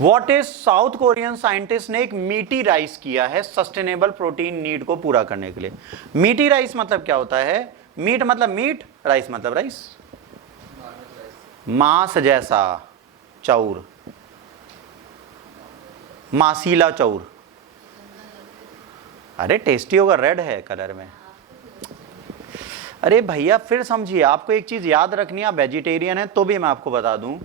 What is south Korean scientist ने एक मीटी राइस किया है सस्टेनेबल प्रोटीन नीड को पूरा करने के लिए। मीटी राइस मतलब क्या होता है? मीट मतलब मीट, राइस मतलब राइस, मांस जैसा चाउर, मासीला चाउर। अरे टेस्टी होगा, रेड है कलर में। अरे भैया फिर समझिए, आपको एक चीज याद रखनी है, आप वेजिटेरियन है तो भी मैं आपको बता दूं,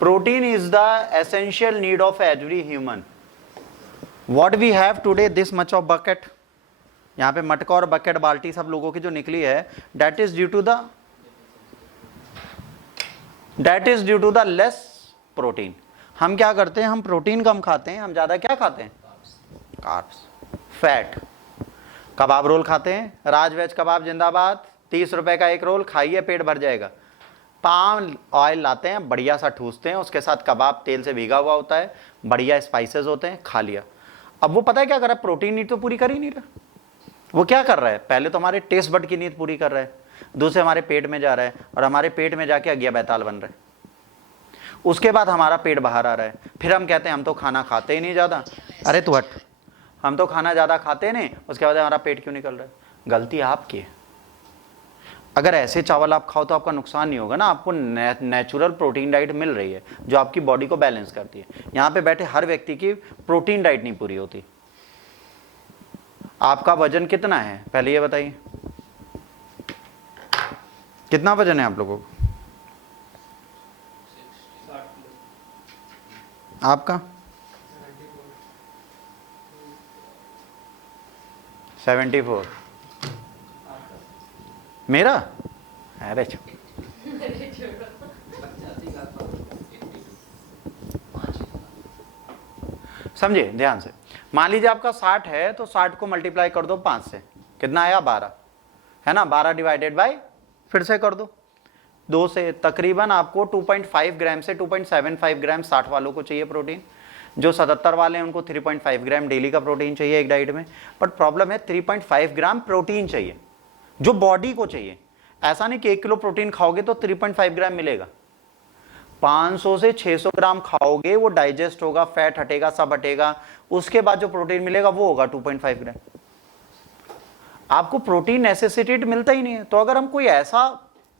protein is the essential need of every human. What we have today this much of bucket, यहां पे मटका और बकेट बाल्टी सब लोगों की जो निकली है, that is due to the less protein. हम क्या करते हैं, हम प्रोटीन कम खाते हैं, हम ज्यादा क्या खाते हैं? Carbs, fat. कबाब रोल खाते हैं, राज वेज कबाब जिंदाबाद, 30 रुपए का एक रोल, खाइए पेट भर जाएगा। पाम ऑयल लाते हैं, बढ़िया सा ठूसते हैं, उसके साथ कबाब तेल से भीगा हुआ होता है, बढ़िया स्पाइसेस होते हैं, खा लिया। अब वो पता है क्या कर रहा है? प्रोटीन नीड तो पूरी कर ही नहीं रहा। वो क्या कर रहा है? पहले तो हमारे टेस्ट बड की नीड पूरी कर रहा है, दूसरे हमारे पेट में जा रहा है, और हमारे पेट में जाके अगिया बैताल बन रहा है। उसके बाद हमारा पेट बाहर आ रहा है, फिर हम कहते हैं हम तो खाना खाते ही नहीं ज्यादा। अरे तू हट, हम तो खाना ज्यादा खाते नहीं, उसके बाद हमारा पेट क्यों निकल रहा है? गलती आपकी है। अगर ऐसे चावल आप खाओ तो आपका नुकसान नहीं होगा ना, आपको नेचुरल प्रोटीन डाइट मिल रही है जो आपकी बॉडी को बैलेंस करती है। यहां पे बैठे हर व्यक्ति की प्रोटीन डाइट नहीं पूरी होती। आपका वजन कितना है पहले ये बताइए, कितना वजन है आप लोगों को? आपका 74। मेरा अरे समझे ध्यान से। मान लीजिए आपका 60 है तो 60 को मल्टीप्लाई कर दो 5 से, कितना आया? 12 है ना। 12 डिवाइडेड बाय, फिर से कर दो 2 से। तकरीबन आपको 2.5 ग्राम से 2.75 ग्राम 60 वालों को चाहिए प्रोटीन। जो 77 वाले हैं उनको 3.5 ग्राम डेली का प्रोटीन चाहिए एक डाइट में। बट प्रॉब्लम है 3.5 ग्राम प्रोटीन चाहिए जो बॉडी को चाहिए। ऐसा नहीं कि 1 किलो प्रोटीन खाओगे तो 3.5 ग्राम मिलेगा। 500 से 600 ग्राम खाओगे, वो डाइजेस्ट होगा, फैट हटेगा, सब हटेगा, उसके बाद जो प्रोटीन मिलेगा वो होगा 2.5 ग्राम। आपको प्रोटीन नेसेसिटेट मिलता ही नहीं है। तो अगर हम कोई ऐसा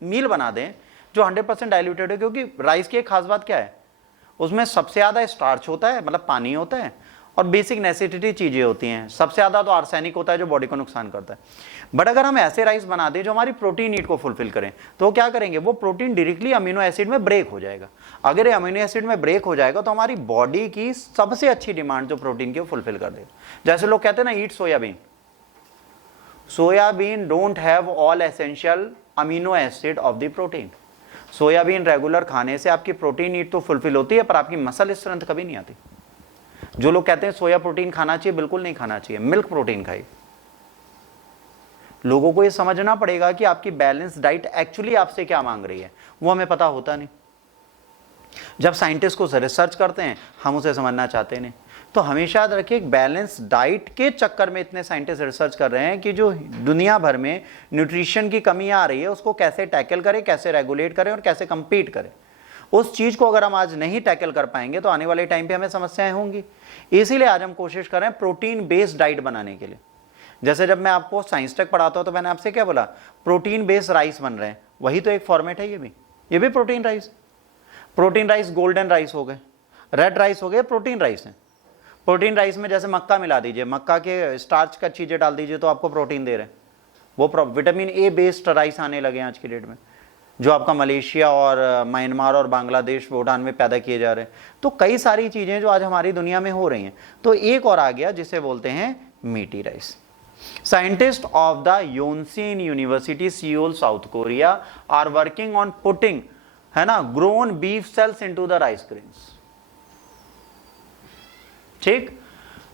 मील बना दें जो 100% डाइल्यूटेड है, क्योंकि राइस की एक खास बात क्या है, उसमें सबसे ज्यादा स्टार्च होता है, मतलब पानी होता है, और बेसिक नेसेसिटी चीजें होती हैं। सबसे ज्यादा तो आर्सेनिक होता है जो बॉडी को नुकसान करता है। बट अगर हम ऐसे राइस बना दें जो हमारी प्रोटीन नीड को फुलफिल करें, तो वो क्या करेंगे, वो प्रोटीन डायरेक्टली अमीनो एसिड में ब्रेक हो जाएगा। अगर ये अमीनो एसिड में ब्रेक हो जाएगा तो हमारी बॉडी की सबसे अच्छी डिमांड जो प्रोटीन की वो फुलफिल कर देगा। जैसे लोग कहते हैं ना, eat soybean. Soybean don't have all essential amino acid of the protein. Soybean regular खाने से आपकी प्रोटीन नीड तो फुलफिल होती है, पर आपकी मसल स्ट्रेंथ कभी नहीं आती। जो लोग कहते हैं सोया प्रोटीन खाना चाहिए, बिल्कुल नहीं खाना चाहिए, मिल्क प्रोटीन खाइए। लोगों को यह समझना पड़ेगा कि आपकी बैलेंस डाइट एक्चुअली आपसे क्या मांग रही है, वो हमें पता होता नहीं। जब साइंटिस्ट को रिसर्च करते हैं हम उसे समझना चाहते नहीं। तो हमेशा याद रखिए, बैलेंस डाइट के चक्कर में इतने साइंटिस्ट रिसर्च कर रहे हैं कि जो दुनिया भर में न्यूट्रिशन की कमी आ रही है उसको कैसे टैकल करें, कैसे रेगुलेट करें और कैसे कंपीट करें। उस चीज को अगर हम आज नहीं टैकल कर पाएंगे तो आने वाले टाइम पे हमें समस्याएं होंगी। इसीलिए आज हम कोशिश कर रहे हैं प्रोटीन बेस्ड डाइट बनाने के लिए। जैसे जब मैं आपको साइंस टेक पढ़ाता हूं तो मैंने आपसे क्या बोला, प्रोटीन बेस्ड राइस बन रहे हैं, वही तो एक फॉर्मेट है। ये भी protein rice. Protein rice golden rice हो गए, रेड राइस हो गए, प्रोटीन राइस है। प्रोटीन राइस में जैसे मक्का मिला दीजिए, मक्का के स्टार्च का चीजें डाल दीजिए तो आपको प्रोटीन दे रहे हैं। वो विटामिन ए बेस्ड राइस आने लगे हैं आज की डेट में, जो आपका मलेशिया और म्यांमार और बांग्लादेश भूटान में पैदा किए जा रहे हैं। तो कई सारी चीजें जो आज हमारी दुनिया में हो रही हैं। तो एक और आ गया जिसे बोलते हैं meaty rice. Scientist of the Yonsei university Seoul South Korea are working on putting, है ना, grown beef cells into the rice grains. ठीक,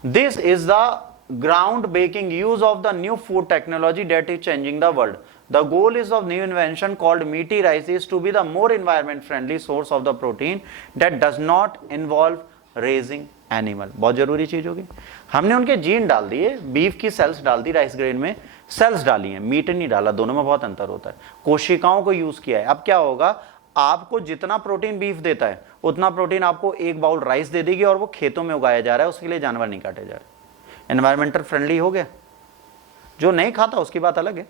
this is the groundbreaking use of the new food technology that is changing the world. The goal is of new invention called meaty rice is to be the more environment friendly source of the protein that does not involve raising animal। बहुत जरूरी चीज होगी। हमने उनके gene डाल दिए, beef की sales डाल दी, राइस ग्रेन में सेल्स डाली हैं, मीट नहीं डाला। दोनों में बहुत अंतर होता है। कोशिकाओं को यूज किया है। अब क्या होगा, आपको जितना प्रोटीन बीफ देता है उतना प्रोटीन आपको एक बाउल राइस दे देगी, और वो खेतों में उगाया जा रहा है, उसके लिए जानवर नहीं काटे जा रहे। एनवायरमेंटल फ्रेंडली हो गया। जो नहीं खाता उसकी बात अलग है,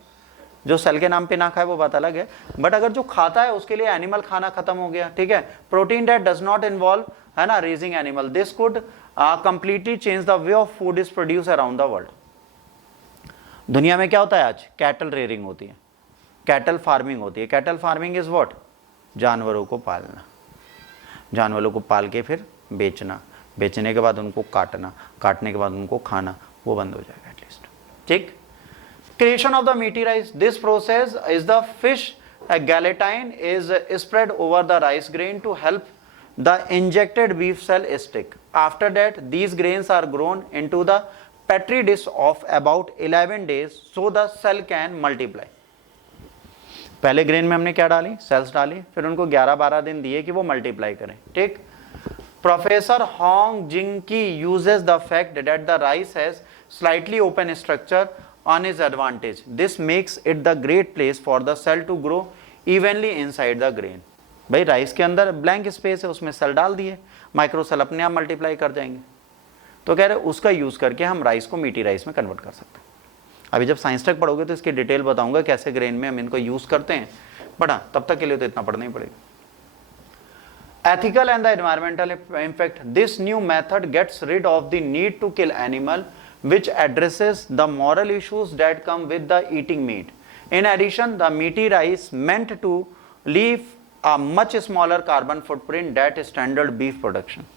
जो सेल के नाम पे ना खाए वो बात अलग है, बट अगर जो खाता है उसके लिए एनिमल खाना खत्म हो गया। ठीक है, protein that does not involve, है ना, raising animal, this could completely change the way of food is produce around the world. दुनिया में क्या होता है आज? कैटल रेयरिंग होती है, कैटल फार्मिंग होती है। Cattle farming is what? जानवरों को पालना, जानवरों को पाल के फिर बेचना, बेचने के बाद उनको काटना, काटने के बाद उनको खाना, वो बंद हो जाएगा एटलीस्ट। ठीक। Creation of the meaty rice. This process is the fish gelatin is spread over the rice grain to help the injected beef cell stick. After that, these grains are grown into the petri dish of about 11 days so the cell can multiply. पहले grain में हमने क्या डाली? Sales डाली, फिर उनको 11-12 दिन दिए कि वो मल्टीप्लाई करें। ठीक। Professor Hong Jinkee uses the fact that the rice has slightly open structure on his advantage. This makes it the great place for the cell to grow evenly inside the grain. भाई rice के अंदर blank space है, उसमें cell डाल दिए, micro cell अपने आप multiply कर जाएंगे। तो कह रहे उसका यूज करके हम राइस को मीठी राइस में कन्वर्ट कर सकते हैं। अभी जब साइंस टेक पढ़ोगे तो इसकी डिटेल बताऊंगा कैसे ग्रेन में हम इनको यूज करते हैं, बट हाँ तब तक के लिए तो इतना पढ़ना ही पड़ेगा। Ethical and the environmental impact. This new method gets rid of the need to kill animal, which addresses the moral issues that come with the eating meat. In addition, the meaty rice meant to leave a much smaller carbon footprint that standard beef production.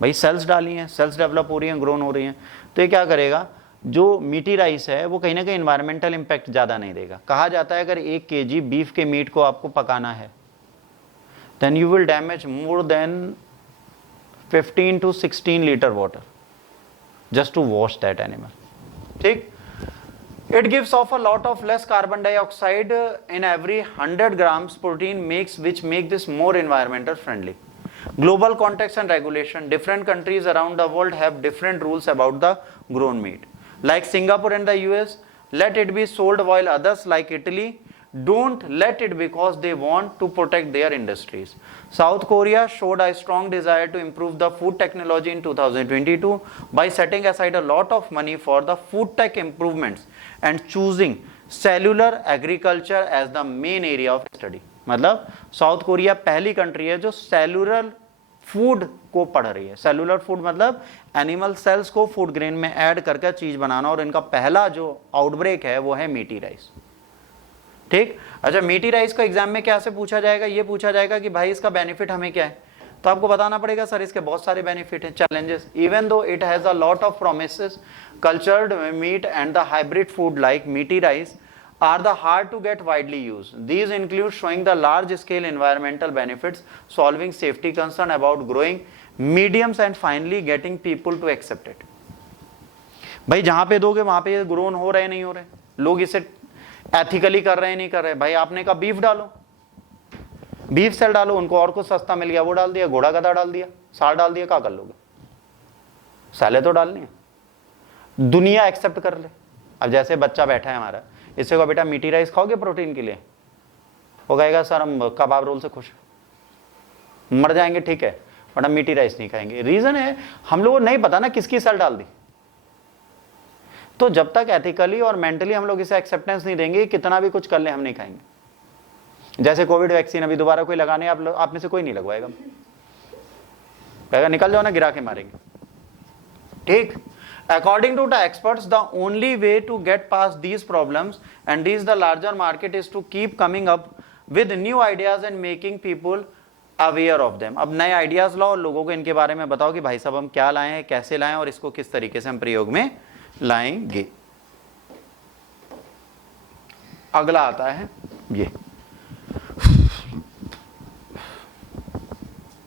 भाई sales डाली हैं, cells develop हो रही हैं, grown हो रही हैं, तो ये क्या करेगा? जो मीटी राइस है वो कहीं ना कहीं इन्वायरमेंटल इम्पैक्ट ज़्यादा नहीं देगा। कहा जाता है अगर 1 kg बीफ के मीट को आपको पकाना है then you will damage more than 15 to 16 liter water just to wash that animal. ठीक। It gives off a lot of less carbon dioxide in every 100 grams protein makes, which make this more environmental friendly. Global context and regulation. Different countries around the world have different rules about the grown meat. Like Singapore and the US, let it be sold, while others like Italy don't let it because they want to protect their industries. South Korea showed a strong desire to improve the food technology in 2022 by setting aside a lot of money for the food tech improvements and choosing cellular agriculture as the main area of study. मतलब south Korea पहली country है जो cellular food को पढ़ रही है। Cellular food मतलब animal cells को फूड ग्रेन में ऐड करके चीज बनाना, और इनका पहला जो आउटब्रेक है वो है मीटी राइस। ठीक। अच्छा, मीठी राइस को एग्जाम में क्या से पूछा जाएगा? ये पूछा जाएगा कि भाई इसका बेनिफिट हमें क्या है, तो आपको बताना पड़ेगा सर इसके बहुत सारे बेनिफिट हैं। Challenges, even though it has a lot of promises, cultured meat and the hybrid food like मीठी rice are the hard to get widely used. These include showing the large scale environmental benefits, solving safety concern about growing mediums, and finally getting people to accept it. भाई जहां पे दोगे वहां पे grown हो रहे नहीं हो रहे, लोग इसे एथिकली कर रहे नहीं कर रहे। भाई आपने कहा बीफ डालो, बीफ सेल डालो, उनको और कुछ सस्ता मिल गया वो डाल दिया, घोड़ा गधा डाल दिया, सार डाल दिया, क्या कर लोगे? सेलें तो डालनी है, दुनिया एक्सेप्ट कर ले। अब जैसे बच्चा बैठा है हमारा, इससे कहो बेटा मीठी राइस खाओगे प्रोटीन के लिए, वो कहेगा सर हम कबाब रोल से खुश, मर जाएंगे ठीक है, बट हम मीठी राइस नहीं खाएंगे। रीजन है हम लोगों को नहीं पता ना किसकी सेल डाल दी। तो जब तक एथिकली और मेंटली हम लोग इसे एक्सेप्टेंस नहीं देंगे, कितना भी कुछ कर ले हम नहीं खाएंगे। जैसे कोविड वैक्सीन अभी दोबारा कोई लगाने आप में से कोई नहीं लगवाएगा, कहेगा निकल जाओ ना, गिरा के मारेंगे। ठीक। According to the experts, the only way to get past these problems and reach the larger market is to keep coming up with new ideas and making people aware of them. अब नए ideas लाओ, लोगों को इनके बारे में बताओ कि भाई साहब हम क्या लाए हैं, कैसे लाएं और इसको किस तरीके से हम प्रयोग में लाएंगे। अगला आता है ये